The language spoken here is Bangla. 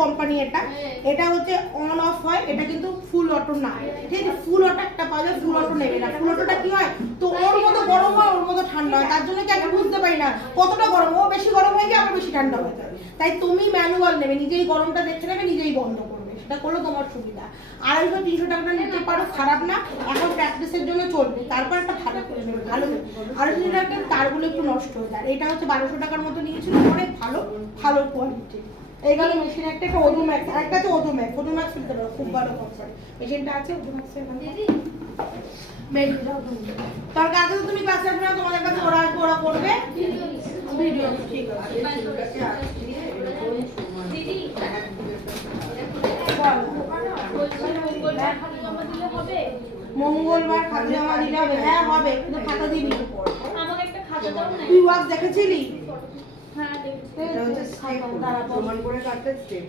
কোম্পানি এটা হচ্ছে অন অফ হয়, এটা কিন্তু ফুল অটো না, ঠিক আছে? ফুল অটো একটা পাওয়া যায়, ফুল অটো নেবে না। ফুল অটোটা কি হয়, তো ওর মতো গরম হয়, ওর মতো ঠান্ডা হয়, তার জন্য কি আমি বুঝতে পারি না কতটা গরম, ও বেশি গরম হয়ে যায়, আবার বেশি ঠান্ডা হয়ে যায়। তাই তুমি ম্যানুয়াল নেবে, নিজেই গরমটা দেখে নেবে, নিজেই বন্ধ করবে, সেটা করলে তোমার সুবিধা। 250-300 টাকাটা নিতে পারো, খারাপ না, এখন প্র্যাকটিসের জন্য চলবে, তারপর একটা ভালো করে নেবে, ভালো 250 টাকা তারগুলো একটু নষ্ট হয়ে যায়। এটা হচ্ছে 1200 টাকার মতো নিয়েছিল, অনেক ভালো ভালো কোয়ালিটি। এই গেল মেশিন একটা ওডোম্যাক্স, আরেকটা আছে ওডোম্যাক্স, ওডোম্যাক্স ফিল্টার খুব ভালো কোম্পানি, মেশিনটা আছে ওডোম্যাক্স এর নাম। মেল দাও তুমি, তার কাছে তুমি ক্লাসে আসবে না, তোমাদের কাছে ওরা করবে ভিডিও, ঠিক আছে? দিদি মঙ্গলবার খাতা জমা দিলে হবে? হ্যাঁ হবে, কিন্তু খাতা দিবি। আমাকে একটা খাতা দাও না। তুই ওয়ার্ক দেখেছিলি? হ্যাঁ দেখেছি। এটা হচ্ছে স্টেপ, প্রমাণ করে কাটতে স্টেপ।